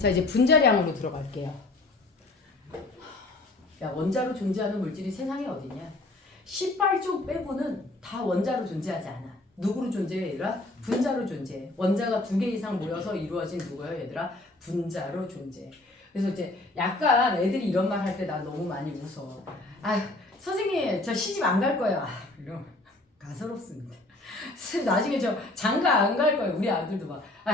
자, 이제 분자량으로 들어갈게요. 야, 원자로 존재하는 물질이 세상에 어디냐? 18조 빼고는 다 원자로 존재하지 않아. 누구로 존재해 얘들아? 분자로 존재해. 원자가 2개 이상 모여서 이루어진 누구야 얘들아? 분자로 존재해. 그래서 이제 약간 애들이 이런 말 할 때 나 너무 많이 웃어. 아, 선생님 저 시집 안 갈 거예요. 아, 이런 가소롭습니다. 나중에 저 장가 안 갈 거예요. 우리 아들도 막, 아,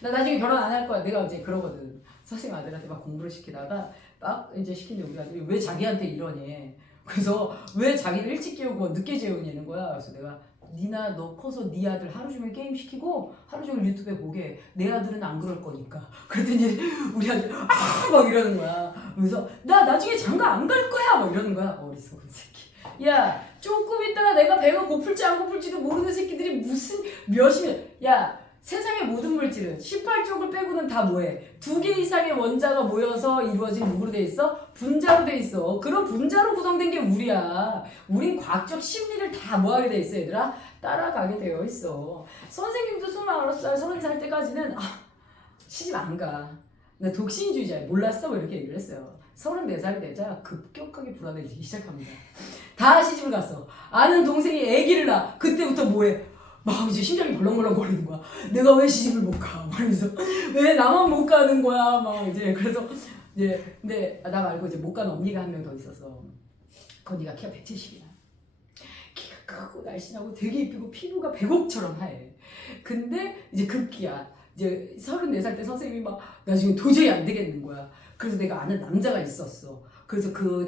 나 나중에 결혼 안 할 거야. 내가 이제 그러거든. 선생님 아들한테 막 공부를 시키다가 막 이제 시키는데 우리 아들이 왜 자기한테 이러니? 그래서 왜 자기를 일찍 깨우고 늦게 재우냐는 거야. 그래서 내가 니나 너 커서 네 아들 하루 종일 게임 시키고 하루 종일 유튜브에 보게. 내 아들은 안 그럴 거니까. 그랬더니 우리 아들 막 이러는 거야. 그래서 나 나중에 장가 안 갈 거야 막 이러는 거야. 어리석은 새끼. 야 조금 있다가 내가 배가 고플지 안 고플지도 모르는 새끼들이 무슨 몇이면 야 세상의 모든 물질은 18쪽을 빼고는 다 뭐해? 2개 이상의 원자가 모여서 이루어진 누구로 돼 있어? 분자로 돼 있어. 그런 분자로 구성된 게 우리야. 우린 과학적 심리를 다 뭐하게 돼 있어 얘들아? 따라가게 되어 있어. 선생님도 29살, 30살 때까지는 시집 안 가. 나 독신주의자야. 몰랐어? 뭐 이렇게 얘기를 했어요. 34살이 되자 급격하게 불안해지기 시작합니다. 다 시집을 갔어. 아는 동생이 아기를 낳아. 그때부터 뭐해? 막 이제 심장이 벌렁벌렁 거리는 거야. 내가 왜 시집을 못 가? 그래서 왜 나만 못 가는 거야? 막 이제 그래서 이제 근데 나 말고 이제 못 가는 언니가 한 명 더 있었어. 그 언니가 키가 170이야. 키가 크고 날씬하고 되게 이쁘고 피부가 백옥처럼 하얘. 근데 이제 급기야. 이제 34살 때 선생님이 막 나중에 도저히 안 되겠는 거야. 그래서 내가 아는 남자가 있었어. 그래서 그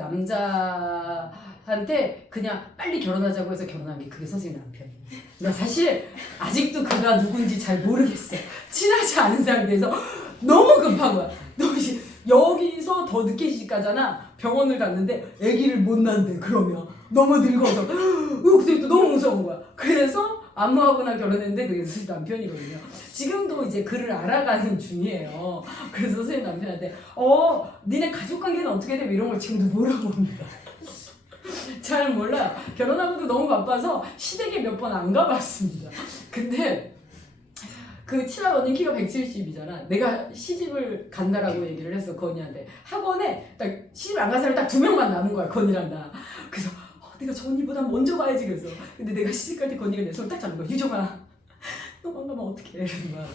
남자한테 그냥 빨리 결혼하자고 해서 결혼한 게 그게 선생님 남편이야. 나 사실 아직도 그가 누군지 잘 모르겠어. 친하지 않은 상태에서 너무 급한 거야. 너 이제 여기서 더 늦게 시집 가잖아. 병원을 갔는데 아기를 못 낳는데 그러면 너무 늙어서 그때 또 너무 무서운 거야. 그래서 안무하거나 결혼했는데 그게 선생님 남편이거든요. 지금도 이제 그를 알아가는 중이에요. 그래서 선생님 남편한테 니네 가족관계는 어떻게 돼? 이런 걸 지금도 물어봅니다. 잘 몰라. 결혼하고도 너무 바빠서 시댁에 몇 번 안 가봤습니다. 근데 그 친한 언니 키가 170이잖아. 내가 시집을 간다라고 얘기를 했어. 그 언니한테. 학원에 딱 시집 안 간 사람이 딱 2명만 남은 거야. 그 언니랑 나. 그래서 내가 저 언니보다 먼저 가야지 그래서. 근데 내가 시집 갈 때 그 언니가 내 손을 딱 잡는 거야. 유정아 너만 가면 어떡해 이러는 거야.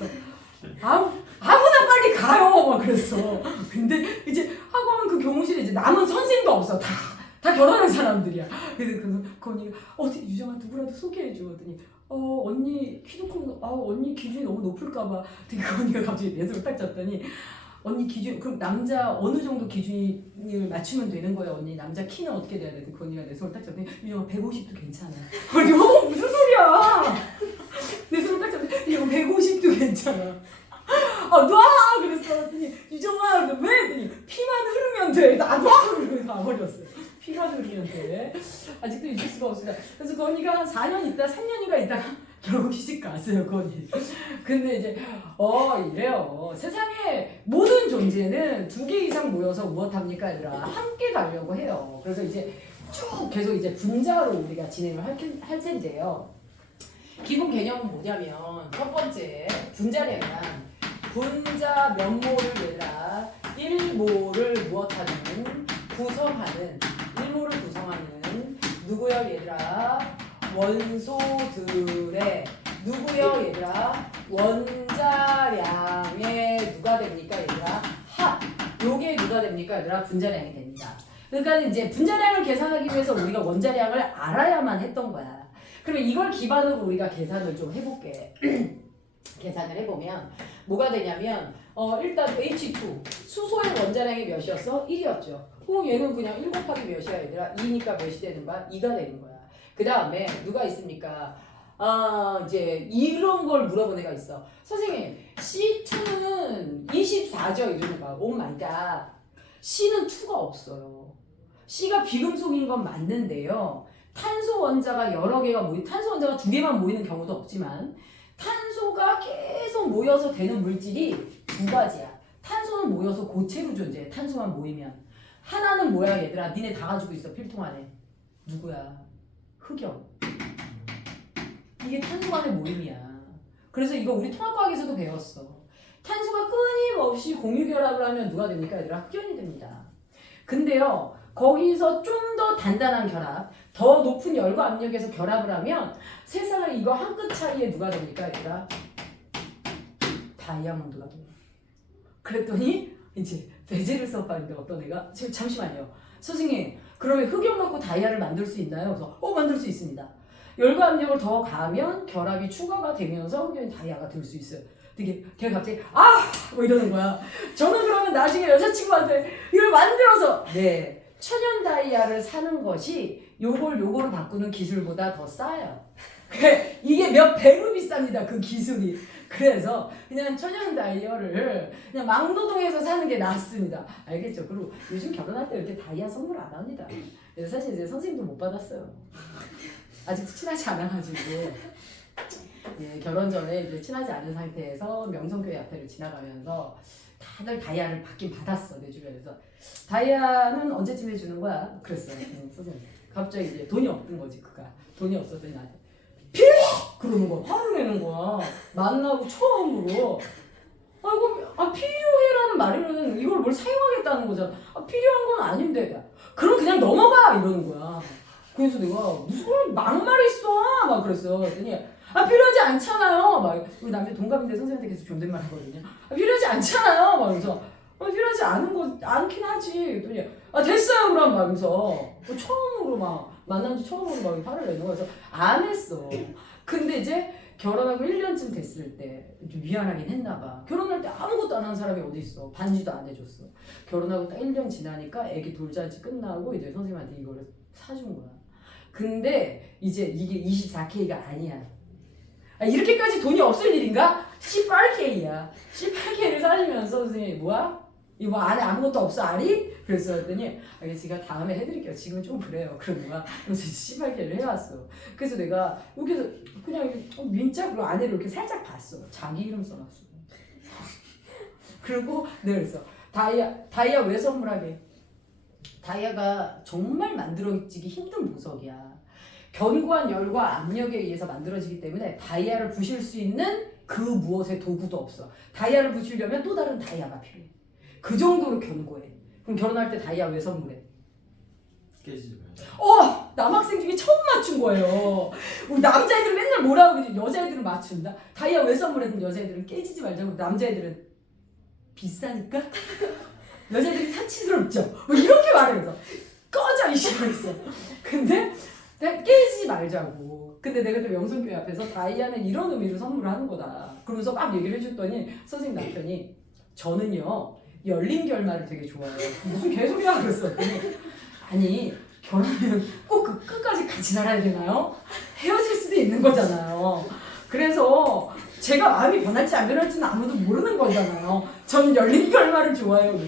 아무나 빨리 가요 막 그랬어. 근데 이제 학원 그 교무실에 이제 남은 선생도 없어. 다 결혼한 사람들이야. 그래서 그 언니가 어떻게 유정아 누구라도 소개해줘. 그랬더니 언니 키도 크고 언니 기준이 너무 높을까봐. 그 언니가 갑자기 내 손을 딱 잡더니 언니 기준 그럼 남자 어느 정도 기준을 맞추면 되는 거야 언니. 남자 키는 어떻게 돼야 돼? 그 언니가 내 손을 딱 잡더니 유정아 150도 괜찮아. 아니 무슨 소리야? 내 손을 딱 잡더니 이거 150도 괜찮아. 놔! 그랬어. 유정아 왜? 그랬더니 피만 흐르면 돼. 놔! 그러고 가버렸어. 피가 흐르면 돼. 아직도 잊을 수가 없습니다. 그래서 그 언니가 한 4년 있다 3년인가 있다가 결국 시집 갔어요 그 언니. 근데 이제 이래요. 세상에 모든 존재는 2개 이상 모여서 무엇합니까 얘들아? 함께 가려고 해요. 그래서 이제 쭉 계속 이제 분자로 우리가 진행을 할 텐데요. 기본 개념은 뭐냐면 첫 번째 분자량은 분자 몇 몰을 얘들아 1몰을 무엇하는 구성하는 1몰을 구성하는 누구요 얘들아? 원소들의 누구요 얘들아? 원자량의 누가 됩니까 얘들아? 합. 요게 누가 됩니까 얘들아? 분자량이 됩니다. 그러니까 이제 분자량을 계산하기 위해서 우리가 원자량을 알아야만 했던 거야. 그러면 이걸 기반으로 우리가 계산을 좀 해볼게. 계산을 해보면 뭐가 되냐면 일단 H2 수소의 원자량이 몇이었어? 1이었죠. 그럼 얘는 그냥 1 곱하기 몇이야 얘들아? 2니까 몇이 되는 거야? 2가 되는 거야. 그 다음에 누가 있습니까? 이제 이런 걸 물어본 애가 있어. 선생님 C2는 24죠? 이러는 거야. 오 마이 갓. C는 2가 없어요. C가 비금속인 건 맞는데요. 탄소 원자가 여러 개가 탄소 원자가 2개만 모이는 경우도 없지만 탄소가 계속 모여서 되는 물질이 2가지야. 탄소는 모여서 고체로 존재해. 탄소만 모이면. 하나는 뭐야 얘들아? 니네 다 가지고 있어 필통 안에. 누구야? 흑연. 이게 탄소 간의 모임이야. 그래서 이거 우리 통합과학에서도 배웠어. 탄소가 끊임없이 공유결합을 하면 누가 됩니까? 얘들아 흑연이 됩니다. 근데요 거기서 좀 더 단단한 결합, 더 높은 열과 압력에서 결합을 하면 세상에 이거 한 끗 차이에 누가 됩니까? 얘들아 다이아몬드가 돼요. 그랬더니 이제 배제를 수업하는데 어떤 애가 지금 잠시만요 선생님 그러면 흑연 갖고 다이아를 만들 수 있나요? 그래서 만들 수 있습니다. 열과 압력을 더 가하면 결합이 추가가 되면서 흑연이 다이아가 될 수 있어요. 되게 걔가 갑자기 뭐 이러는 거야. 저는 그러면 나중에 여자친구한테 이걸 만들어서 네 천연 다이아를 사는 것이 요거를 바꾸는 기술보다 더 싸요. 이게 몇 배로 비쌉니다. 그 기술이. 그래서 그냥 천연 다이아를 그냥 막노동해서 사는 게 낫습니다. 알겠죠? 그리고 요즘 결혼할 때 이렇게 다이아 선물 안 합니다. 그래서 사실 이제 선생님도 못 받았어요. 아직 친하지 않아가지고 예, 결혼 전에 이제 친하지 않은 상태에서 명성교회 앞에를 지나가면서 다들 다이아를 받긴 받았어 내 주변에서. 다이아는 언제쯤 해주는 거야? 그랬어요. 선생님. 갑자기 이제 돈이 없던 거지 그가. 돈이 없었더니 나한테 필요! 그러는 거야. 화를 내는 거야. 만나고 처음으로. 필요해라는 말이면 이걸 뭘 사용하겠다는 거잖아. 필요한 건 아닌데. 그럼 그냥 넘어가! 이러는 거야. 그래서 내가 무슨 막말했어! 막 그랬어. 그랬더니 필요하지 않잖아요. 막 우리 남편 동갑인데 선생님한테 계속 존댓말 하거든요. 필요하지 않잖아요. 막 그래서 필요하지 않긴 하지. 그랬더니 됐어요 그럼 말면서 처음으로 막 만난 지 처음으로 막 화를 내는 거야. 그래서 안 했어. 근데 이제 결혼하고 1년쯤 됐을 때 좀 미안하긴 했나 봐. 결혼할 때 아무것도 안 한 사람이 어디 있어. 반지도 안 해줬어. 결혼하고 딱 1년 지나니까 애기 돌잔치 끝나고 이제 선생님한테 이거를 사준 거야. 근데 이제 이게 24K가 아니야. 이렇게까지 돈이 없을 일인가? 18K야. 18K를 사주면서 선생님이 뭐야? 이거 안에 아무것도 없어 알이? 그래서 했더니 제가 다음에 해드릴게요. 지금 좀 그래요. 그러는 거야. 그래서 18K를 해왔어. 그래서 내가 여기서 그냥 민짝으로 안에를 이렇게 살짝 봤어. 자기 이름 써놨어. 그리고 내가 그랬어. 다이아 왜 선물하게? 다이아가 정말 만들어지기 힘든 보석이야. 견고한 열과 압력에 의해서 만들어지기 때문에 다이아를 부실 수 있는 그 무엇의 도구도 없어. 다이아를 부시려면 또 다른 다이아가 필요해. 그 정도로 견고해. 그럼 결혼할 때 다이아 왜 선물해? 깨지지 마요. 남학생 중에 처음 맞춘 거예요. 우리 남자애들은 맨날 뭐라고 그러지? 여자애들은 맞춘다. 다이아 왜 선물해? 여자애들은 깨지지 말자고. 남자애들은 비싸니까? 여자애들이 사치스럽죠? 이렇게 말해서 꺼져 이 시간에서. 근데 내가 깨지지 말자고. 근데 내가 또 명성교회 앞에서 다이아는 이런 의미로 선물을 하는 거다. 그러면서 막 얘기를 해줬더니 선생님 남편이 저는요 열린 결말을 되게 좋아해요. 무슨 개소리야 그랬었더니 아니 결혼하면 꼭 그 끝까지 같이 살아야 되나요? 헤어질 수도 있는 거잖아요. 그래서 제가 마음이 변할지 안 변할지는 아무도 모르는 거잖아요. 저는 열린 결말을 좋아해요.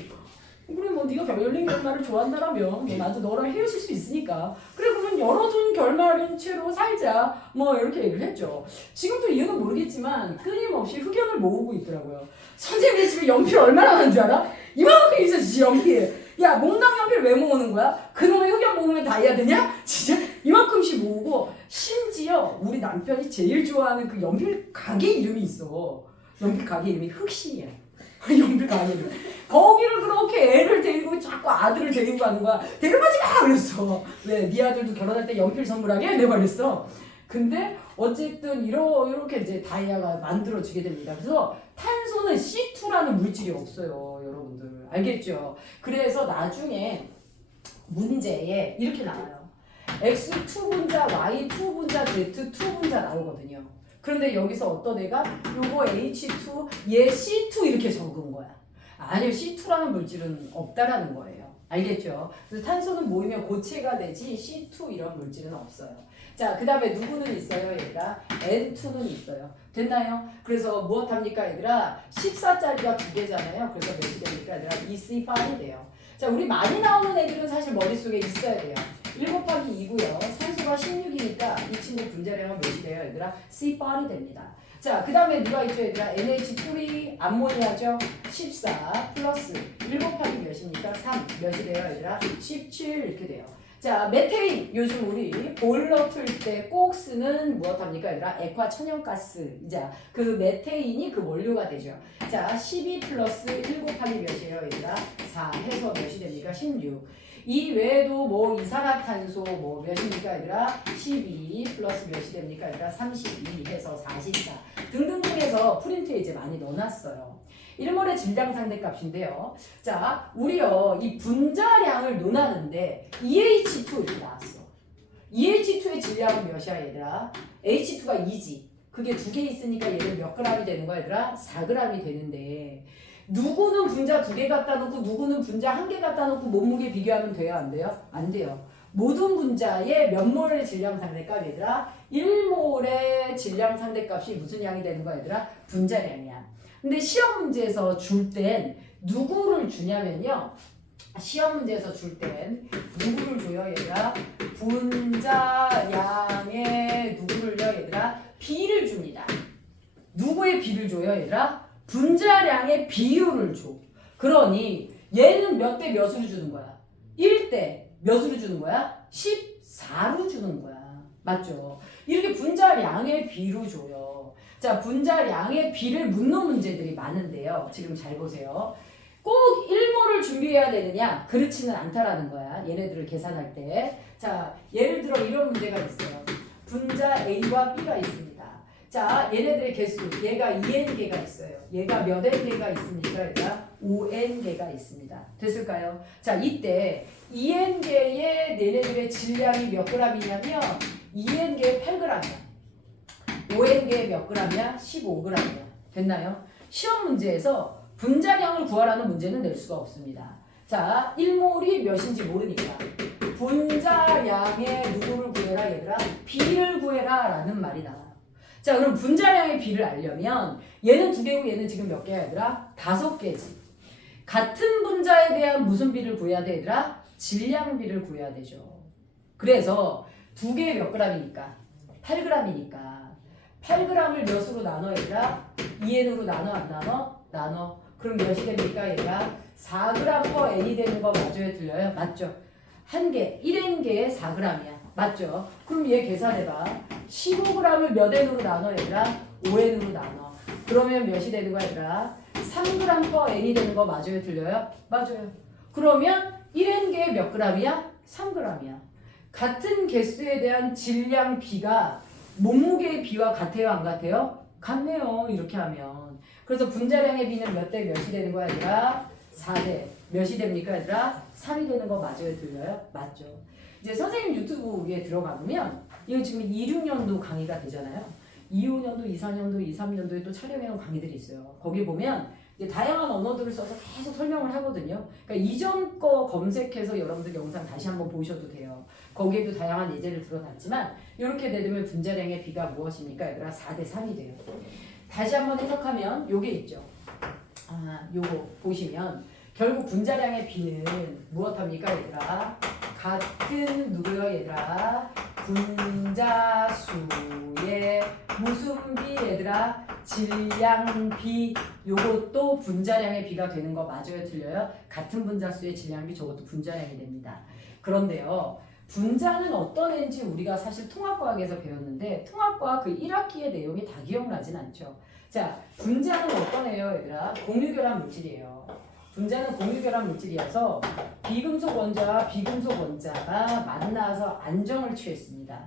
그래 뭐 네가 열린 결말을 좋아한다라면 나도 너랑 헤어질 수 있으니까 그래 그러면 열어둔 결말인 채로 살자 뭐 이렇게 얘기를 했죠. 지금도 이유는 모르겠지만 끊임없이 흑연을 모으고 있더라고요. 선생님이 집에 연필 얼마나 많은 줄 알아? 이만큼 있어 연필. 야 몽당 연필 왜 모으는 거야? 그놈의 흑연 모으면 다이아 되냐? 진짜 이만큼씩 모으고 심지어 우리 남편이 제일 좋아하는 그 연필 가게 이름이 있어. 연필 가게 이름이 흑신이야. 연필 가게 이름. 거기를 그렇게 애를 데리고 자꾸 아들을 데리고 가는 거야. 데려가지 마! 그랬어. 왜? 네 아들도 결혼할 때 연필 선물하게? 내가 그랬어. 근데 어쨌든 이렇게 이제 다이아가 만들어지게 됩니다. 그래서 탄소는 C2라는 물질이 없어요. 여러분들. 알겠죠? 그래서 나중에 문제에 이렇게 나와요. X2 분자, Y2 분자, Z2 분자 나오거든요. 그런데 여기서 어떤 애가 요거 H2, 얘 C2 이렇게 적은 거야. 아니요, C2라는 물질은 없다라는 거예요. 알겠죠? 그래서 탄소는 모이면 고체가 되지 C2 이런 물질은 없어요. 자, 그 다음에 누구는 있어요, 얘가? N2는 있어요. 됐나요? 그래서 무엇합니까, 얘들아? 14짜리가 2개잖아요. 그래서 몇이 됩니까, 얘들아? EC8이 돼요. 자, 우리 많이 나오는 애들은 사실 머릿속에 있어야 돼요. 1 곱하기 2고요. 산소가 16이니까 이 친구 분자량은 몇이 돼요, 얘들아? C8이 됩니다. 자, 그 다음에 누가 있죠, 얘들아? NH3 암모니아죠? 14 플러스 1 곱하기 몇입니까? 3 몇이 돼요, 얘들아? 17 이렇게 돼요. 자, 메테인 요즘 우리 보일러 틀 때 꼭 쓰는 무엇합니까? 얘들아 액화 천연가스. 이제 그 메테인이 그 원료가 되죠. 자, 12 플러스 1 곱하기 몇이에요, 얘들아? 4 해서 몇이 됩니까? 16. 이 외에도 뭐 이산화탄소 뭐 몇입니까, 얘들아? 12 플러스 몇이 됩니까, 얘들아? 32 해서 44 등등등 해서 프린트에 이제 많이 넣어놨어요. 일몰의 질량 상대값인데요. 자, 우리요 이 분자량을 논하는데 EH2 이렇게 나왔어. EH2의 질량은 몇이야, 얘들아? H2가 2지. 그게 두 개 있으니까 얘는 몇 g이 되는 거야, 얘들아? 4g이 되는데 누구는 분자 2개 갖다 놓고 누구는 분자 1개 갖다 놓고 몸무게 비교하면 돼요, 안 돼요? 안 돼요. 모든 분자의 몇 몰의 질량 상대값, 얘들아? 1몰의 질량 상대값이 무슨 양이 되는 거야, 얘들아? 분자량이야. 근데 시험 문제에서 줄 땐 누구를 주냐면요. 시험 문제에서 줄 땐 누구를 줘요, 얘들아? 분자량의 누구를요, 얘들아? 비를 줍니다. 누구의 비를 줘요, 얘들아? 분자량의 비율을 줘. 그러니 얘는 몇 대 몇으로 주는 거야? 1대 몇으로 주는 거야? 14로 주는 거야. 맞죠? 이렇게 분자량의 비로 줘요. 자, 분자량의 비를 묻는 문제들이 많은데요. 지금 잘 보세요. 꼭 1몰을 준비해야 되느냐? 그렇지는 않다라는 거야. 얘네들을 계산할 때. 자, 예를 들어 이런 문제가 있어요. 분자 A와 B가 있습니다. 자, 얘네들의 개수. 얘가 2n개가 있어요. 얘가 몇 n개가 있습니까? 얘가 5n개가 있습니다. 됐을까요? 자, 이때 2n개의 얘네들의 질량이 몇 g이냐면 2n개의 8g이야. 5n개의 몇 g이야? 15g이야. 됐나요? 시험 문제에서 분자량을 구하라는 문제는 낼 수가 없습니다. 자, 1몰이 몇인지 모르니까 분자량의 누구를 구해라, 얘들아? 비를 구해라 라는 말이 나와요. 자, 그럼 분자량의 비를 알려면 얘는 2개고 얘는 지금 몇 개야, 얘들아? 5개지. 같은 분자에 대한 무슨 비를 구해야 돼, 얘들아? 질량비를 구해야 되죠. 그래서 2개에 몇 g이니까? 8g이니까 8g을 몇으로 나눠, 얘들아? 2n으로 나눠, 안 나눠? 나눠. 그럼 몇이 됩니까, 얘들아? 4g per n이 되는 거 맞아요, 틀려요? 맞죠? 한 개, 1n개에 4g이야. 맞죠? 그럼 얘 계산해봐. 15g을 몇 n으로 나눠, 얘들아? 5n으로 나눠. 그러면 몇이 되는 거야, 얘들아? 3g per n이 되는 거 맞아요, 틀려요? 맞아요. 그러면 1n개에 몇 g이야? 3g이야. 같은 개수에 대한 질량 비가 몸무게의 비와 같아요, 안 같아요? 같네요, 이렇게 하면. 그래서 분자량의 비는 몇 대 몇이 되는 거야, 얘들아? 4대. 몇이 됩니까, 얘들아? 3이 되는 거 맞아요, 들려요? 맞죠. 이제 선생님 유튜브에 들어가보면 이거 지금 26년도 강의가 되잖아요. 25년도, 24년도, 23년도에 또 촬영해온 강의들이 있어요. 거기 보면 이제 다양한 언어들을 써서 계속 설명을 하거든요. 그러니까 이전 거 검색해서 여러분들 영상 다시 한번 보셔도 돼요. 거기에도 다양한 예제를 들어놨지만 이렇게 되면 분자량의 비가 무엇입니까? 얘들아 4대 3이 돼요. 다시 한번 해석하면 요게 있죠. 요거 보시면 결국 분자량의 비는 무엇합니까, 얘들아? 같은 누구요, 얘들아? 분자수의 무슨 비, 얘들아? 질량비. 요것도 분자량의 비가 되는 거 맞아요, 틀려요? 같은 분자수의 질량비, 저것도 분자량이 됩니다. 그런데요, 분자는 어떤 애인지 우리가 사실 통합과학에서 배웠는데 통합과학 그 1학기의 내용이 다 기억나진 않죠. 자, 분자는 어떤 애예요, 얘들아? 공유결합 물질이에요. 분자는 공유결합 물질이어서 비금속 원자와 비금속 원자가 만나서 안정을 취했습니다.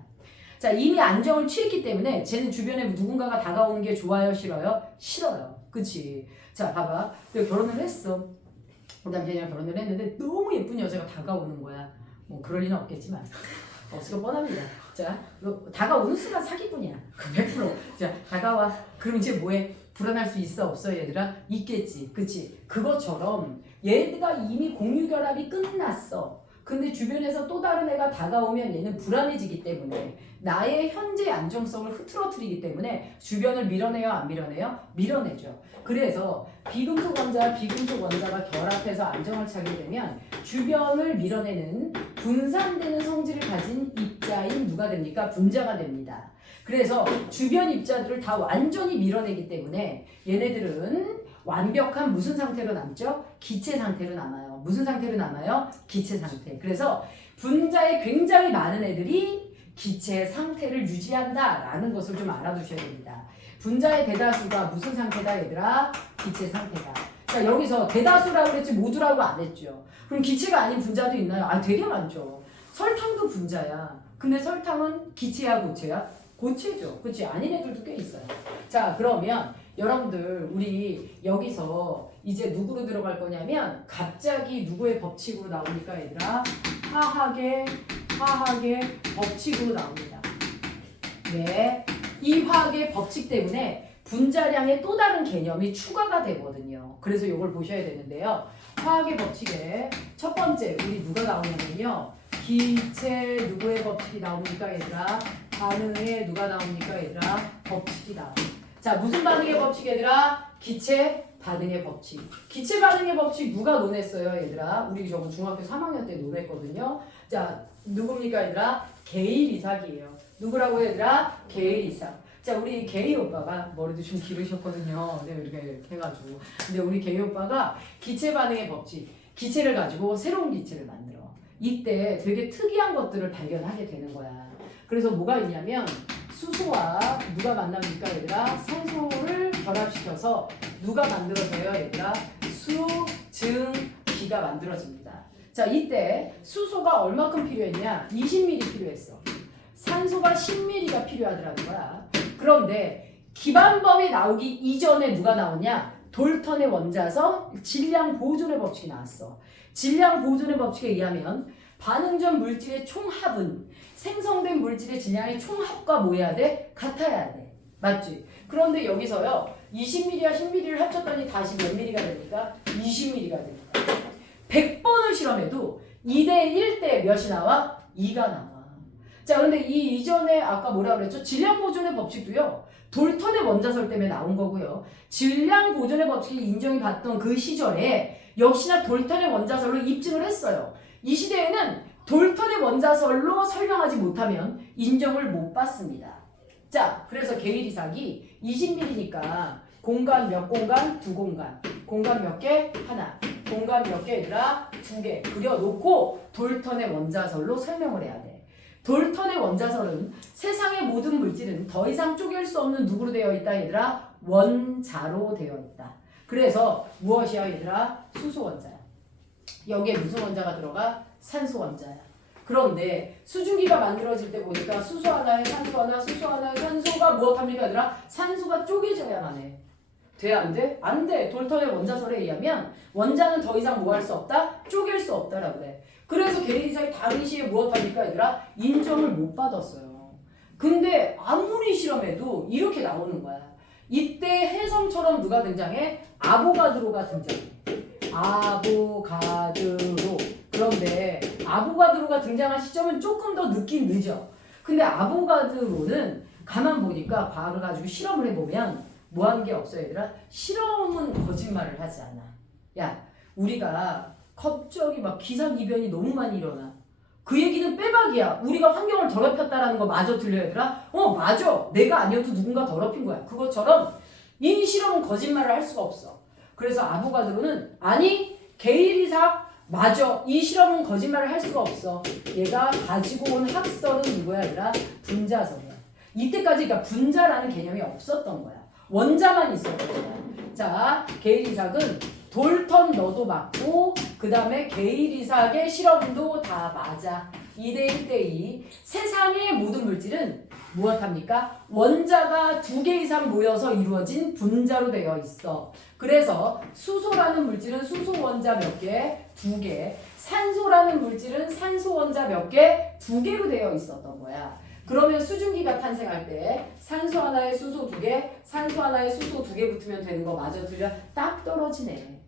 자, 이미 안정을 취했기 때문에 쟤는 주변에 누군가가 다가오는 게 좋아요, 싫어요? 싫어요. 그치? 자, 봐봐. 내가 결혼을 했어. 그 다음 걔랑 결혼을 했는데 너무 예쁜 여자가 다가오는 거야. 뭐 그럴 리는 없겠지만 없을 거 뻔합니다. 자, 다가오는 순간 사기꾼이야. 100%. 자, 다가와. 그럼 이제 뭐해? 불안할 수 있어, 없어, 얘들아? 있겠지. 그치? 그것처럼 얘가 이미 공유결합이 끝났어. 근데 주변에서 또 다른 애가 다가오면 얘는 불안해지기 때문에 나의 현재 안정성을 흐트러뜨리기 때문에 주변을 밀어내요, 안 밀어내요? 밀어내죠. 그래서 비금속 원자와 비금속 원자가 결합해서 안정을 차게 되면 주변을 밀어내는 분산되는 성질을 가진 입자인 누가 됩니까? 분자가 됩니다. 그래서 주변 입자들을 다 완전히 밀어내기 때문에 얘네들은 완벽한 무슨 상태로 남죠? 기체 상태로 남아요. 무슨 상태로 남아요? 기체 상태. 그래서 분자에 굉장히 많은 애들이 기체 상태를 유지한다라는 것을 좀 알아두셔야 됩니다. 분자의 대다수가 무슨 상태다 얘들아? 기체 상태다. 자, 여기서 대다수라고 그랬지 모두라고 안 했죠. 그럼 기체가 아닌 분자도 있나요? 아, 되게 많죠. 설탕도 분자야. 근데 설탕은 기체야, 고체야? 고체죠. 그치? 아닌 애들도 꽤 있어요. 자, 그러면 여러분들 우리 여기서 이제 누구로 들어갈 거냐면 갑자기 누구의 법칙으로 나오니까 얘들아? 화학의 법칙으로 나옵니다. 네. 이 화학의 법칙 때문에 분자량의 또 다른 개념이 추가가 되거든요. 그래서 이걸 보셔야 되는데요. 화학의 법칙에 첫 번째 우리 누가 나오냐면요. 기체 누구의 법칙이 나옵니까 얘들아? 반응의 누가 나옵니까 얘들아? 법칙이 나옵니다. 자, 무슨 반응의 법칙 얘들아? 기체 반응의 법칙. 기체 반응의 법칙 누가 논했어요 얘들아? 우리 저거 중학교 3학년 때 논했거든요. 자, 누굽니까 얘들아? 게일 이삭이에요. 누구라고 얘들아? 게일 이삭. 자, 우리 게일 오빠가 머리도 좀 기르셨거든요. 네, 이렇게 해가지고. 근데 우리 게일 오빠가 기체 반응의 법칙, 기체를 가지고 새로운 기체를 만들어. 이때 되게 특이한 것들을 발견하게 되는 거야. 그래서 뭐가 있냐면 수소와 누가 만납니까 얘들아? 산소를 결합시켜서 누가 만들어져요 얘들아? 수증기가 만들어집니다. 자, 이때 수소가 얼마큼 필요했냐? 20ml 필요했어. 산소가 10ml가 필요하더라는 거야. 그런데 기반법이 나오기 이전에 누가 나오냐? 돌턴의 원자석 질량 보존의 법칙이 나왔어. 질량 보존의 법칙에 의하면 반응 전 물질의 총합은 생성된 물질의 질량의 총합과 뭐 해야 돼? 같아야 돼. 맞지? 그런데 여기서요. 20ml와 10ml를 합쳤더니 다시 몇 ml가 됩니까? 20ml가 됩니다. 100번을 실험해도 2대 1대 몇이 나와? 2가 나와. 자, 그런데 이 이전에 아까 뭐라 그랬죠? 질량 보존의 법칙도요. 돌턴의 원자설 때문에 나온 거고요. 질량 보존의 법칙이 인정이 받던 그 시절에 역시나 돌턴의 원자설로 입증을 했어요. 이 시대에는 돌턴의 원자설로 설명하지 못하면 인정을 못 받습니다. 자, 그래서 게일 이삭이 20ml니까 공간 몇 공간? 두 공간. 공간 몇 개? 하나. 공간 몇 개 얘들아? 두 개. 그려놓고 돌턴의 원자설로 설명을 해야 돼. 돌턴의 원자설은 세상의 모든 물질은 더 이상 쪼갤 수 없는 누구로 되어 있다 얘들아? 원자로 되어 있다. 그래서 무엇이야 얘들아? 수소 원자야. 여기에 무슨 원자가 들어가? 산소 원자야. 그런데 수증기가 만들어질 때 보니까 수소 하나에 산소 하나, 수소 하나에 산소가 무엇합니까 얘들아? 산소가 쪼개져야만 해. 돼? 안 돼? 안 돼. 돌턴의 원자설에 의하면 원자는 더 이상 뭐 할 수 없다? 쪼갤 수 없다라고 그래. 그래서 게일 이삭이 당시에 무엇합니까 얘들아? 인정을 못 받았어요. 근데 아무리 실험해도 이렇게 나오는 거야. 이때 혜성처럼 누가 등장해? 아보가드로가 등장해. 아보가드로. 그런데 아보가드로가 등장한 시점은 조금 더 늦긴 늦어. 근데 아보가드로는 가만 보니까 과학을 가지고 실험을 해보면 뭐 하는 게 없어 얘들아? 실험은 거짓말을 하지 않아. 야, 우리가 갑자기 막 기상이변이 너무 많이 일어나. 그 얘기는 빼박이야. 우리가 환경을 더럽혔다라는 거 마저 들려 얘들아? 맞아. 내가 아니어도 누군가 더럽힌 거야. 그것처럼 이 실험은 거짓말을 할 수가 없어. 그래서 아보가드로는 아니 게일 이삭 맞아. 이 실험은 거짓말을 할 수가 없어. 얘가 가지고 온 학설은 누구야 얘들아? 분자설이야. 이때까지 그러니까 분자라는 개념이 없었던 거야. 원자만 있었던 거야. 자, 게일 이삭은 돌턴 너도 맞고 그 다음에 게일 이삭의 실험도 다 맞아. 2대 1대 2. 세상의 모든 물질은 무엇합니까? 원자가 2개 이상 모여서 이루어진 분자로 되어 있어. 그래서 수소라는 물질은 수소 원자 몇 개? 2개. 산소라는 물질은 산소 원자 몇 개? 2개로 되어 있었던 거야. 그러면 수증기가 탄생할 때 산소 하나에 수소 2개, 산소 하나에 수소 2개 붙으면 되는 거 마저 들려? 딱 떨어지네.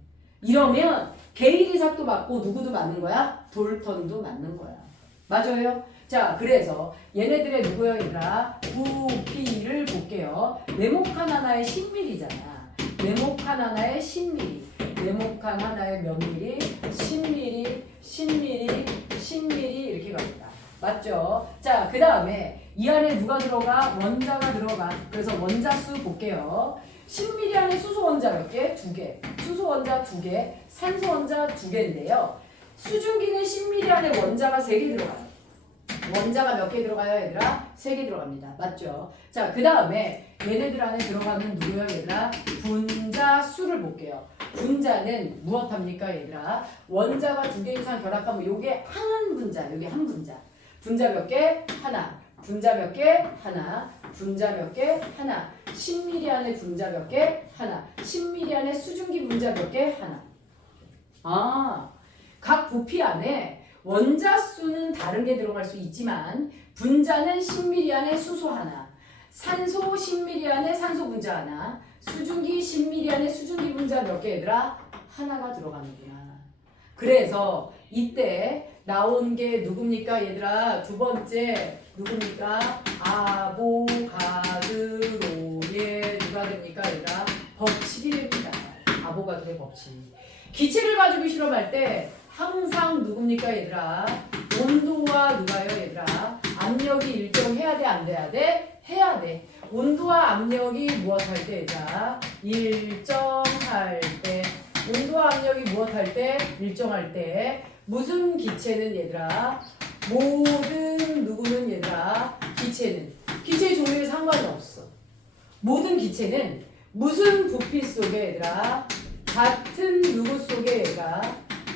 이러면 게일 이삭도 맞고 누구도 맞는 거야? 돌턴도 맞는 거야. 맞아요? 자, 그래서 얘네들의 누구예요 얘들아? 부피를 볼게요. 네모칸 하나에 10mm잖아. 네모칸 하나에 10mm. 네모칸 하나에 몇 mm? 10mm, 10mm, 10mm 이렇게 갑니다. 맞죠? 자, 그 다음에 이 안에 누가 들어가? 원자가 들어가. 그래서 원자 수 볼게요. 10ml 안에 수소 원자 몇 개? 2개. 수소 원자 2개, 산소 원자 2개인데요. 수증기는 10ml 안에 원자가 3개 들어가요. 원자가 몇 개 들어가요, 얘들아? 3개 들어갑니다. 맞죠? 자, 그 다음에 얘네들 안에 들어가는 누구요, 얘들아? 분자 수를 볼게요. 분자는 무엇합니까, 얘들아? 원자가 2개 이상 결합하면 요게 한 분자, 요게 한 분자. 분자 몇 개? 하나. 분자 몇 개? 하나. 분자 몇 개? 하나. 10ml 안에 분자 몇 개? 하나. 10ml 안에 수증기 분자 몇 개? 하나. 아, 각 부피 안에 원자 수는 다른 게 들어갈 수 있지만 분자는 10ml 안에 수소 하나, 산소 10ml 안에 산소 분자 하나, 수증기 10ml 안에 수증기 분자 몇 개 얘들아? 하나가 들어가는구나. 그래서 이때 나온 게 누굽니까 얘들아? 두 번째 누굽니까? 아보가드로의 누가 됩니까 얘들아? 법칙이 됩니다. 아보가드로의 법칙. 기체를 가지고 실험할 때 항상 누굽니까 얘들아? 온도와 누가요 얘들아? 압력이 일정해야 돼 안 돼야 돼? 해야 돼. 온도와 압력이 무엇할 때 얘들아? 일정할 때. 온도와 압력이 무엇할 때? 일정할 때. 무슨 기체는 얘들아? 모든 누구는 얘들아? 기체는. 기체의 종류에 상관이 없어. 모든 기체는 무슨 부피 속에 얘들아? 같은 누구 속에 얘가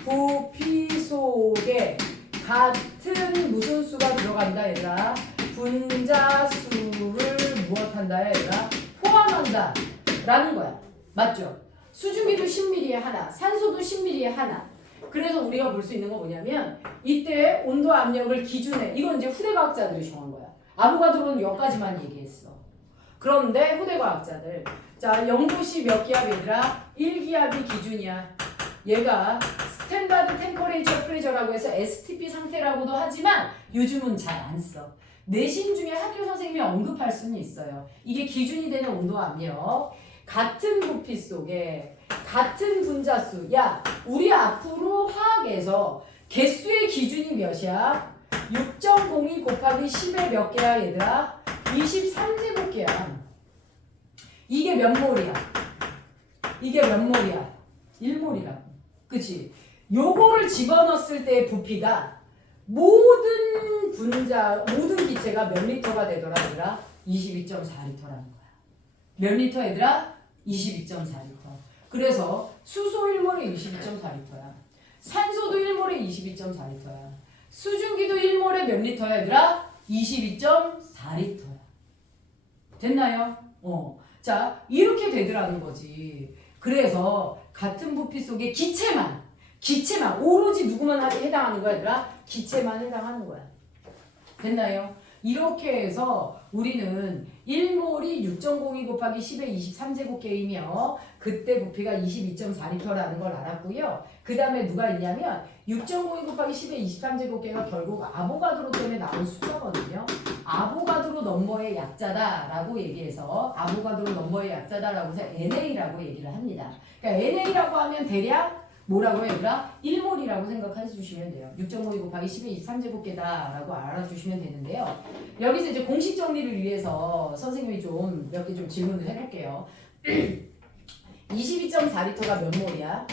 부피 속에 같은 무슨 수가 들어간다 얘들아? 분자 수를 무엇한다 얘들아? 포함한다 라는 거야. 맞죠? 수증기도 10ml에 하나, 산소도 10ml에 하나. 그래서 우리가 볼 수 있는 거 뭐냐면 이때 온도 압력을 기준에 이건 이제 후대과학자들이 정한 거야. 아보가드로는 여기까지만 얘기했어. 그런데 후대과학자들 자 0도씨 몇 기압 얘들아? 1기압이 기준이야. 얘가 스탠다드 템퍼레이처 프레저라고 해서 STP 상태라고도 하지만 요즘은 잘 안 써. 내신 중에 학교 선생님이 언급할 수는 있어요. 이게 기준이 되는 온도 압력. 같은 부피 속에 같은 분자수. 야, 우리 앞으로 화학에서 개수의 기준이 몇이야? 6.02 곱하기 10의 몇 개야 얘들아? 23제곱개야. 이게 몇 몰이야? 이게 몇 몰이야? 1몰이라고. 그치? 요거를 집어넣었을 때의 부피가 모든 분자, 모든 기체가 몇 리터가 되더라 얘들아? 22.4리터라는 거야. 몇 리터 얘들아? 22.4리터. 그래서 수소 1몰에 22.4리터야. 산소도 1몰에 22.4리터야. 수증기도 1몰에 몇 리터야 얘들아? 22.4리터야. 됐나요? 자, 이렇게 되더라는 거지. 그래서 같은 부피 속에 기체만 오로지 누구만 해당하는 거야 얘들아? 기체만 해당하는 거야. 됐나요? 이렇게 해서 우리는 1몰이 6.02 곱하기 10의 23제곱개이며 그때 부피가 22.4리터라는 걸 알았고요. 그 다음에 누가 있냐면 6.02 곱하기 10의 23제곱개가 결국 아보가드로 때문에 나온 숫자거든요. 아보가드로 넘버의 약자다라고 얘기해서 아보가드로 넘버의 약자다라고 해서 NA라고 얘기를 합니다. 그러니까 NA라고 하면 대략 뭐라고 얘들아? 1몰이라고 생각해 주시면 돼요. 6.52 곱하기 10의 23제곱개다라고 알아주시면 되는데요. 여기서 이제 공식 정리를 위해서 선생님이 좀 몇 개 좀 질문을 해볼게요. 22.4리터가 몇 몰이야?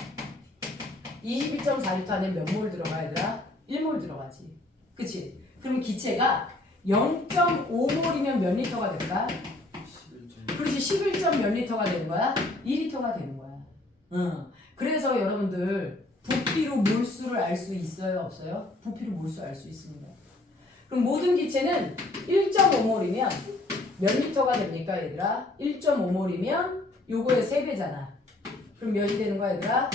22.4리터 안에 몇 몰 들어가 얘들아? 1몰 들어가지. 그치? 그럼 기체가 0.5몰이면 몇 리터가 될까? 11점. 그렇지. 11점 몇 리터가 되는 거야? 2리터가 되는 거야. 그래서 여러분들 부피로 몰수를 알 수 있어요? 없어요? 부피로 몰수 알 수 있습니다. 그럼 모든 기체는 1.5몰이면 몇 리터가 됩니까 얘들아? 1.5몰이면 요거의 3배잖아. 그럼 몇이 되는 거야 얘들아?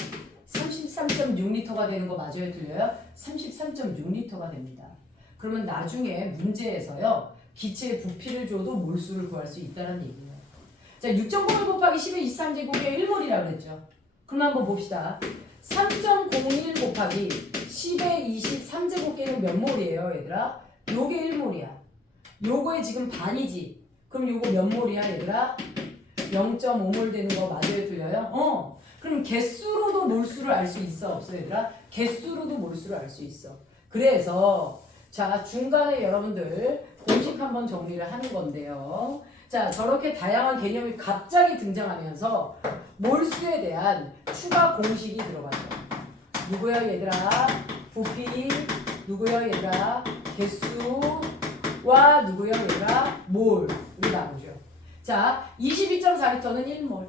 33.6리터가 되는 거 맞아요? 틀려요? 33.6리터가 됩니다. 그러면 나중에 문제에서요 기체의 부피를 줘도 몰수를 구할 수 있다는 얘기예요. 자, 6.01 곱하기 10의 23제곱의 1몰이라고 그랬죠. 그럼 한번 봅시다. 3.01 곱하기 10의 23제곱개는 몇 몰이에요 얘들아? 요게 1몰이야. 요거의 지금 반이지. 그럼 요거 몇 몰이야 얘들아? 0.5몰 되는 거 맞아요? 틀려요? 그럼 개수로도 몰수를 알 수 있어? 없어 얘들아? 개수로도 몰수를 알 수 있어. 그래서 자 중간에 여러분들 공식 한번 정리를 하는 건데요. 자, 저렇게 다양한 개념이 갑자기 등장하면서 몰수에 대한 추가 공식이 들어가죠. 누구야 얘들아? 부피, 누구야 얘들아? 개수와 누구야 얘들아? 몰. 우리 나누죠. 자, 22.4리터는 1몰,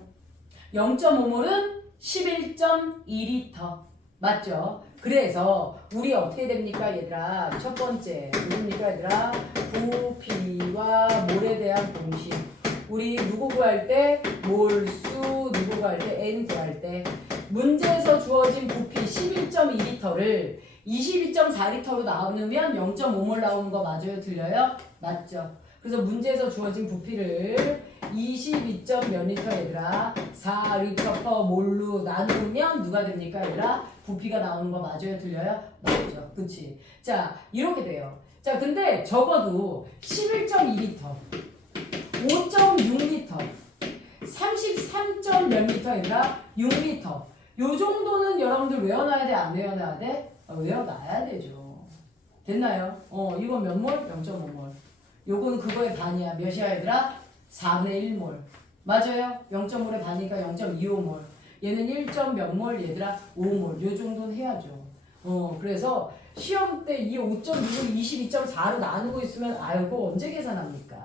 0.5몰은 11.2리터. 맞죠? 그래서 우리 어떻게 됩니까 얘들아? 첫 번째 누굽니까 얘들아? 부피와 몰에 대한 공식. 우리 누구 구할 때? 몰수 누구 구할 때? N 구할 때. 문제에서 주어진 부피 11.2리터를 22.4리터로 나누면 0.5몰 나오는 거 맞아요? 틀려요? 맞죠? 그래서 문제에서 주어진 부피를 22몇 리터 얘들아 4리터 per 몰로 나누면 누가 됩니까 얘들아? 부피가 나오는 거 맞아요? 틀려요? 맞죠? 그치? 자, 이렇게 돼요. 자, 근데 적어도 11.2리터 5.6리터 33. 몇 리터 얘들아? 6리터 요 정도는 여러분들 외워놔야 돼? 안 외워놔야 돼? 외워놔야 되죠. 됐나요? 이건 몇 몰? 0.5몰. 요거는 그거의 반이야. 몇이야 얘들아? 4분의 1몰. 맞아요? 0.5의 반이니까 0.25몰. 얘는 1. 몇 몰 얘들아? 5몰. 요 정도는 해야죠. 그래서 시험 때 이 5.6을 22.4로 나누고 있으면 아이고 언제 계산합니까?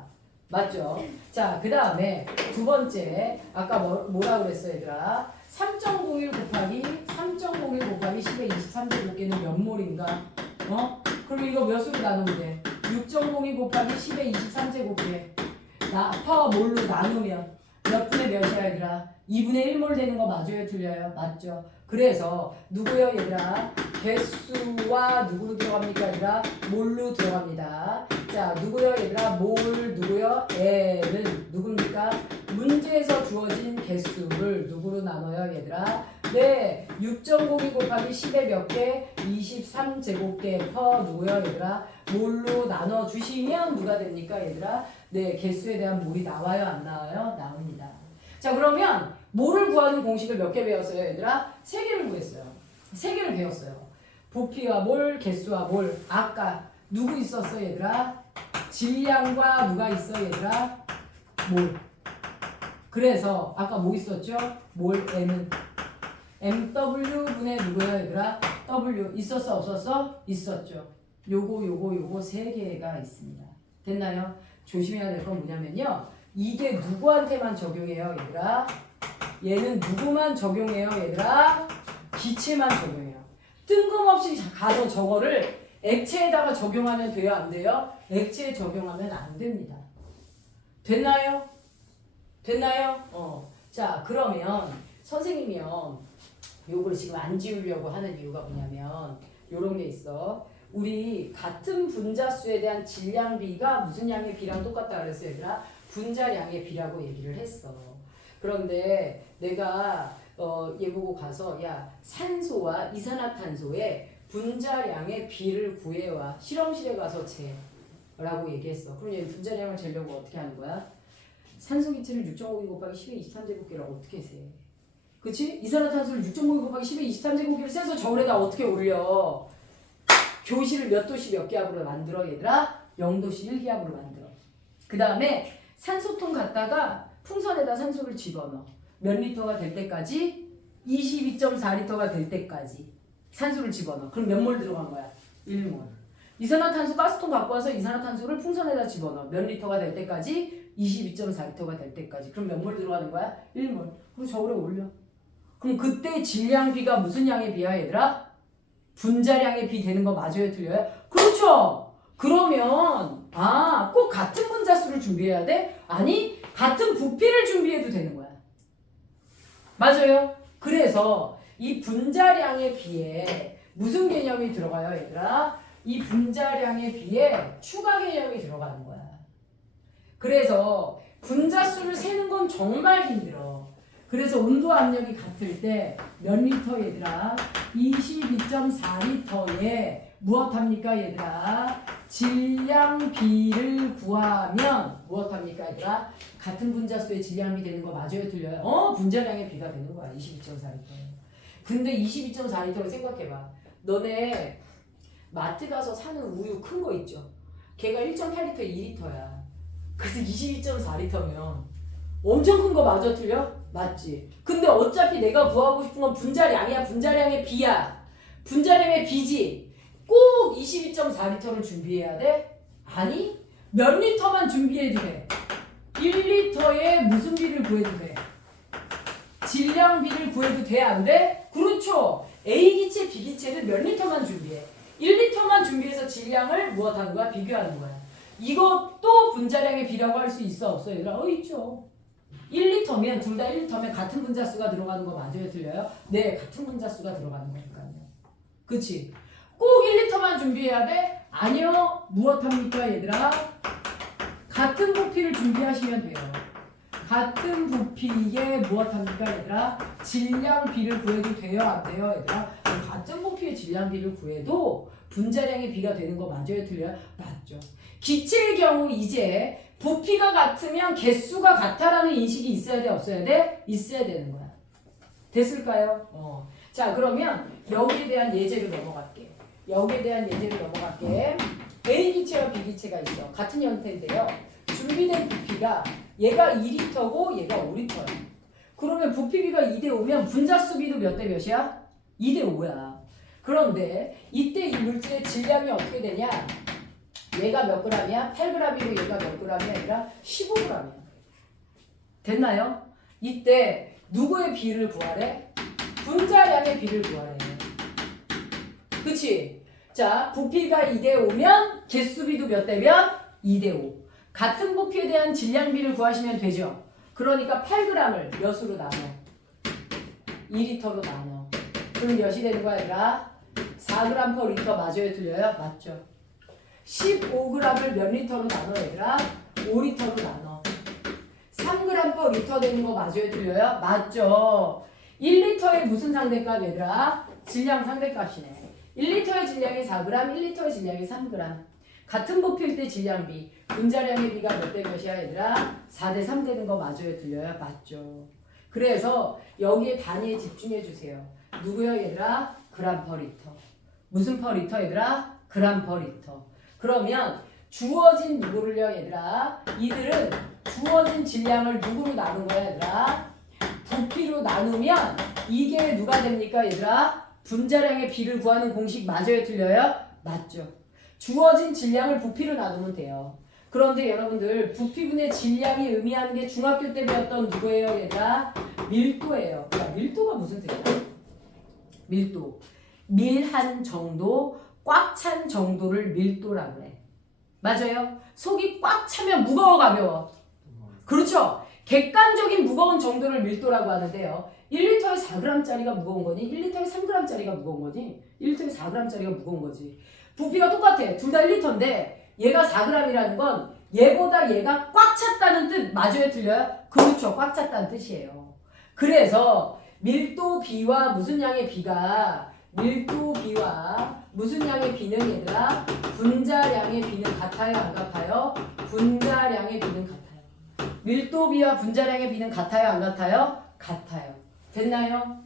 맞죠? 자, 그 다음에 두 번째 아까 뭐라 그랬어 얘들아? 3.01 곱하기 10의 23제곱계는 몇 몰인가? 그럼 이거 몇으로 나누면 돼? 6.02 곱하기 10의 23제곱계 퍼 몰로 나누면 몇 분의 몇이야 얘들아? 2분의 1몰 되는 거 맞아요? 틀려요? 맞죠? 그래서 누구요 얘들아? 개수와 누구로 들어갑니까 얘들아? 몰로 들어갑니다. 자, 누구요 얘들아? 몰 누구요? N은 누굽니까? 문제에서 주어진 개수를 누구로 나눠요 얘들아? 네, 6.02 곱하기 10의 몇 개? 23제곱계 퍼 누구요 얘들아? 몰로 나눠주시면 누가 됩니까 얘들아? 네, 개수에 대한 몰이 나와요 안 나와요? 나옵니다. 자, 그러면 몰을 구하는 공식을 몇 개 배웠어요 얘들아? 3개를 구했어요. 3개를 배웠어요. 부피와 몰, 개수와 몰. 아까 누구 있었어 얘들아? 질량과 누가 있어 얘들아? 몰. 그래서 아까 뭐 있었죠? 몰 N은 MW분의 누구야 얘들아? W. 있었어 없었어? 있었죠. 요거 3개가 있습니다. 됐나요? 조심해야 될 건 뭐냐면요. 이게 누구한테만 적용해요 얘들아? 얘는 누구만 적용해요 얘들아? 기체만 적용해요. 뜬금없이 가서 저거를 액체에다가 적용하면 돼요 안 돼요? 액체에 적용하면 안 됩니다. 됐나요? 됐나요? 자, 그러면 선생님이요 요걸 지금 안 지우려고 하는 이유가 뭐냐면 요런 게 있어. 우리 같은 분자수에 대한 질량비가 무슨 양의 비랑 똑같다 그랬어 얘들아? 분자량의 비라고 얘기를 했어. 그런데 내가 얘 보고 가서 야 산소와 이산화탄소의 분자량의 비를 구해와 실험실에 가서 재라고 얘기했어. 그럼 얘 분자량을 재려고 어떻게 하는 거야? 산소 기체를 6.52 곱하기 10의 23제곱계라고 어떻게 세? 그치? 이산화탄소를 6.52 곱하기 10의 23제곱계를 세서 저울에다 어떻게 올려? 교실을 몇 도씨 몇 기압으로 만들어 얘들아? 0도씨 1기압으로 만들어. 그 다음에 산소통 갖다가 풍선에다 산소를 집어넣어. 몇 리터가 될 때까지? 22.4리터가 될 때까지 산소를 집어넣어. 그럼 몇 몰 들어간 거야? 1몰. 이산화탄소 가스통 갖고 와서 이산화탄소를 풍선에다 집어넣어. 몇 리터가 될 때까지? 22.4리터가 될 때까지. 그럼 몇 몰 들어가는 거야? 1몰. 그럼 저울에 올려. 그럼 그때 질량비가 무슨 양에 비야 얘들아? 분자량에 비 되는 거 맞아요? 틀려요? 그렇죠. 그러면 꼭 같은 분자수를 준비해야 돼? 아니 같은 부피를 준비해도 되는 거야. 맞아요? 그래서 이 분자량에 비해 무슨 개념이 들어가요 얘들아? 이 분자량에 비해 추가 개념이 들어가는 거야. 그래서 분자수를 세는 건 정말 힘들어. 그래서 온도 압력이 같을 때 몇 리터 얘들아? 22.4리터에 무엇합니까 얘들아? 질량비를 구하면 무엇합니까 얘들아? 같은 분자수의 질량비 되는 거 맞아요 틀려요? 분자량의 비가 되는 거야 22.4리터. 근데 22.4리터를 생각해봐. 너네 마트 가서 사는 우유 큰 거 있죠? 걔가 1.8리터 2리터야. 그래서 22.4리터면 엄청 큰 거 맞아 틀려? 맞지. 근데 어차피 내가 구하고 싶은 건 분자량이야. 분자량의 B야. 분자량의 B지. 꼭 22.4리터를 준비해야 돼? 아니 몇 리터만 준비해도 돼. 1리터에 무슨 비를 구해도 돼? 질량 비를 구해도 돼? 안 돼? 그렇죠. A기체, B기체는 몇 리터만 준비해? 1리터만 준비해서 질량을 무엇하는 거야? 비교하는 거야. 이것도 분자량의 비라고 할 수 있어? 없어? 얘들아? 있죠. 1리터면 둘 다 1리터면 같은 분자수가 들어가는 거 맞아요? 틀려요? 네, 같은 분자수가 들어가는 거니까요. 그치? 꼭 1리터만 준비해야 돼? 아니요. 무엇합니까 얘들아? 같은 부피를 준비하시면 돼요. 같은 부피에 무엇합니까 얘들아? 질량비를 구해도 돼요? 안 돼요 얘들아? 같은 부피의 질량비를 구해도 분자량의 비가 되는 거 맞아요? 틀려요? 맞죠. 기체의 경우 이제 부피가 같으면 개수가 같다라는 인식이 있어야 돼? 없어야 돼? 있어야 되는 거야. 됐을까요? 자 그러면 여기에 대한 예제를 넘어갈게. 여기에 대한 예제를 넘어갈게. A기체와 B기체가 있어. 같은 형태인데요. 준비된 부피가 얘가 2리터고 얘가 5리터야. 그러면 부피비가 2대 5면 분자수비도 몇 대 몇이야? 2대 5야. 그런데 이때 이 물질의 질량이 어떻게 되냐? 얘가 몇 g이야? 8g이고 얘가 몇 g이야? 아니라 15g이야. 됐나요? 이때 누구의 비를 구하래? 분자량의 비를 구하래. 그치? 자, 부피가 2대 5면 개수비도 몇 대면? 2대 5. 같은 부피에 대한 질량비를 구하시면 되죠. 그러니까 8g을 몇으로 나눠? 2리터로 나눠. 그럼 몇이 되는 거야 얘들아? 4g per 리터 맞아요? 틀려요? 맞죠. 15g을 몇 리터로 나눠 얘들아? 5리터로 나눠. 3g per 리터 되는 거 맞아요? 틀려요? 맞죠. 1리터의 무슨 상대값 얘들아? 질량 상대값이네. 1리터의 질량이 4g, 1리터의 질량이 3g. 같은 부피일 때 질량비, 분자량의 비가 몇 대 몇이야 얘들아? 4대 3 되는 거 맞아요? 틀려요? 맞죠. 그래서 여기에 단위에 집중해 주세요. 누구요 얘들아? 그램 퍼 리터. 무슨 퍼 리터 얘들아? 그램 퍼 리터. 그러면 주어진 누구를요 얘들아? 이들은 주어진 질량을 누구로 나눈 거야 얘들아? 부피로 나누면 이게 누가 됩니까 얘들아? 분자량의 비를 구하는 공식 맞아요? 틀려요? 맞죠. 주어진 질량을 부피로 나누면 돼요. 그런데 여러분들 부피분의 질량이 의미하는 게 중학교 때 배웠던 누구예요 얘들아? 밀도예요. 야, 밀도가 무슨 뜻이야? 밀도. 밀한 정도, 꽉 찬 정도를 밀도라고 해. 맞아요? 속이 꽉 차면 무거워 가벼워? 그렇죠. 객관적인 무거운 정도를 밀도라고 하는데요. 1리터에 4g짜리가 무거운 거니? 1리터에 3g짜리가 무거운 거니? 1리터에 4g짜리가 무거운 거지. 부피가 똑같아. 둘 다 1리터인데 얘가 4g이라는 건 얘보다 얘가 꽉 찼다는 뜻 맞아요? 틀려요? 그렇죠. 꽉 찼다는 뜻이에요. 그래서 밀도 B와 무슨 양의 B가 밀도 B와 무슨 양의 B는 얘들아? 분자량의 B는 같아요? 안 같아요? 분자량의 B는 같아요. 밀도 B와 분자량의 B는 같아요? 안 같아요? 같아요. 됐나요?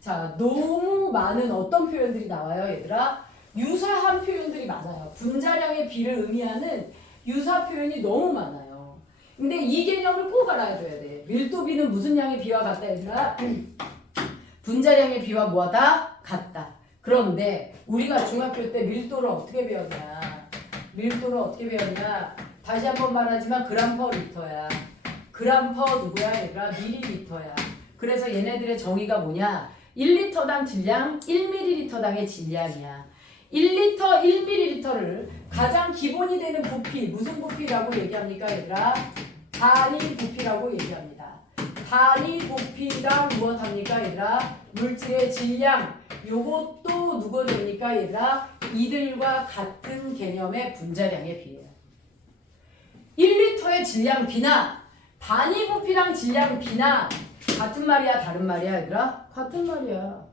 자, 너무 많은 어떤 표현들이 나와요 얘들아? 유사한 표현들이 많아요. 분자량의 비를 의미하는 유사 표현이 너무 많아요. 근데 이 개념을 꼭 알아줘야 돼. 밀도비는 무슨 양의 비와 같다 얘들아? 분자량의 비와 뭐하다? 같다. 그런데 우리가 중학교 때 밀도를 어떻게 배웠냐? 밀도를 어떻게 배웠냐? 다시 한번 말하지만 그램 퍼 리터야. 그램 퍼 누구야 얘들아? 밀리리터야. 그래서 얘네들의 정의가 뭐냐? 1리터당 질량 1ml당의 질량이야. 1리터 1ml를 가장 기본이 되는 부피, 무슨 부피라고 얘기합니까 얘들아? 단위 부피라고 얘기합니다. 단위 부피당 무엇합니까 얘들아? 물질의 질량, 요것도 누구 됩니까 얘들아? 이들과 같은 개념의 분자량의 비예요. 1리터의 질량 B나 단위 부피당 질량 B나 같은 말이야 다른 말이야 얘들아? 같은 말이야.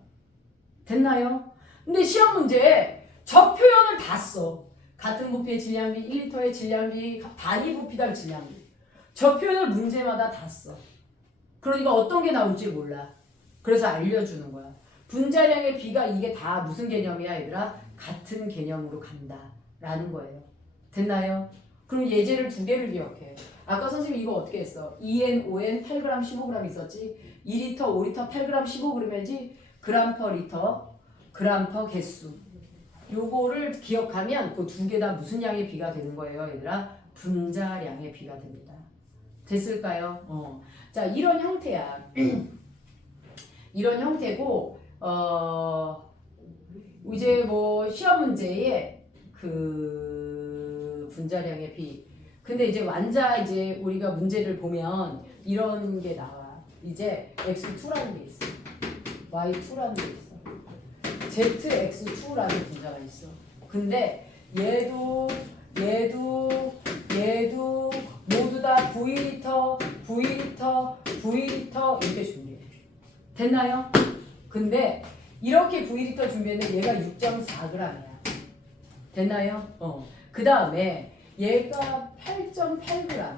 됐나요? 근데 시험 문제에 저 표현을 다 써. 같은 부피의 질량비, 1리터의 질량비, 단위 부피당 질량비. 저 표현을 문제마다 다 써. 그러니까 어떤 게 나올지 몰라. 그래서 알려주는 거야. 분자량의 비가 이게 다 무슨 개념이야 얘들아? 같은 개념으로 간다 라는 거예요. 됐나요? 그럼 예제를 두 개를 기억해. 아까 선생님 이거 어떻게 했어? 2N, 5N, 8g, 15g 있었지? 2리터, 5리터, 8g, 15g이지? 그램 퍼 리터, 그램 퍼 개수. 요거를 기억하면 그 두 개 다 무슨 양의 비가 되는 거예요, 얘들아? 분자량의 비가 됩니다. 됐을까요? 자, 이런 형태야. 이런 형태고, 이제 뭐 시험 문제에 그 분자량의 비. 근데 이제 완자 이제 우리가 문제를 보면 이런 게 나와. 이제 x2라는 게 있어. y2라는 게 있어. zx2라는 분자가 있어. 근데 얘도 모두 다 V리터 이렇게 준비해. 됐나요? 근데 이렇게 V리터 준비했는데 얘가 6.4g이야. 됐나요? 그 다음에 얘가 8.8g.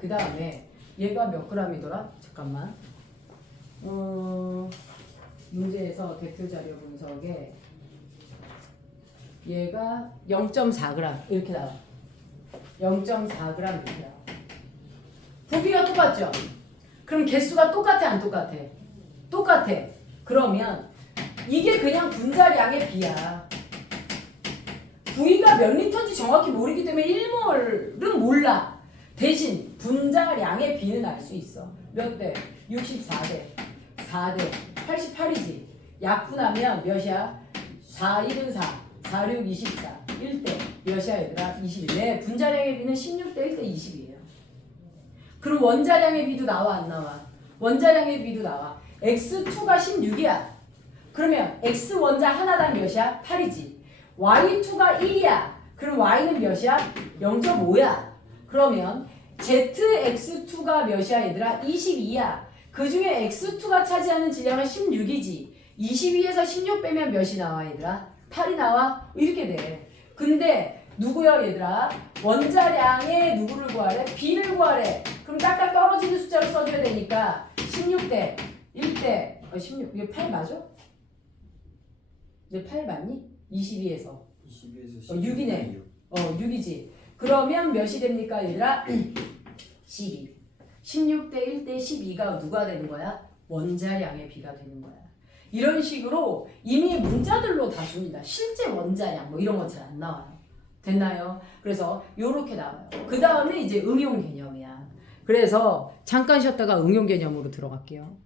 그 다음에 얘가 몇 g이더라? 잠깐만. 문제에서 벡터 자료 분석에 얘가 0.4g 이렇게 나와. 0.4g 이렇게 나와. 부피가 똑같죠? 그럼 개수가 똑같아 안 똑같아? 똑같아. 그러면 이게 그냥 분자량의 비야. V가 몇 리터인지 정확히 모르기 때문에 1몰은 몰라. 대신 분자량의 비는 알 수 있어. 몇 대? 64대. 4대. 88이지. 약분하면 몇이야? 4, 1은 4. 4, 6, 24. 1대. 몇이야 얘들아? 21. 네, 분자량의 비는 16대 1대 20이에요. 그럼 원자량의 비도 나와 안 나와? 원자량의 비도 나와. X2가 16이야. 그러면 X 원자 하나당 몇이야? 8이지. Y2가 1이야. 그럼 Y는 몇이야? 0.5야. 그러면 ZX2가 몇이야 얘들아? 22야. 그 중에 X2가 차지하는 질량은 16이지. 22에서 16 빼면 몇이 나와 얘들아? 8이 나와? 이렇게 돼. 근데 누구야 얘들아? 원자량의 누구를 구하래? B를 구하래. 그럼 딱딱 떨어지는 숫자로 써줘야 되니까 16대 1대 16 이게 8 맞아? 이게 8 맞니? 22에서 6이네. 6이지. 그러면 몇이 됩니까 얘들아? 12. 16대 1대 12가 누가 되는 거야? 원자량의 비가 되는 거야. 이런 식으로 이미 문자들로 다 줍니다. 실제 원자량 뭐 이런 건 잘 안 나와요. 됐나요? 그래서 요렇게 나와요. 그 다음에 이제 응용 개념이야. 그래서 잠깐 쉬었다가 응용 개념으로 들어갈게요.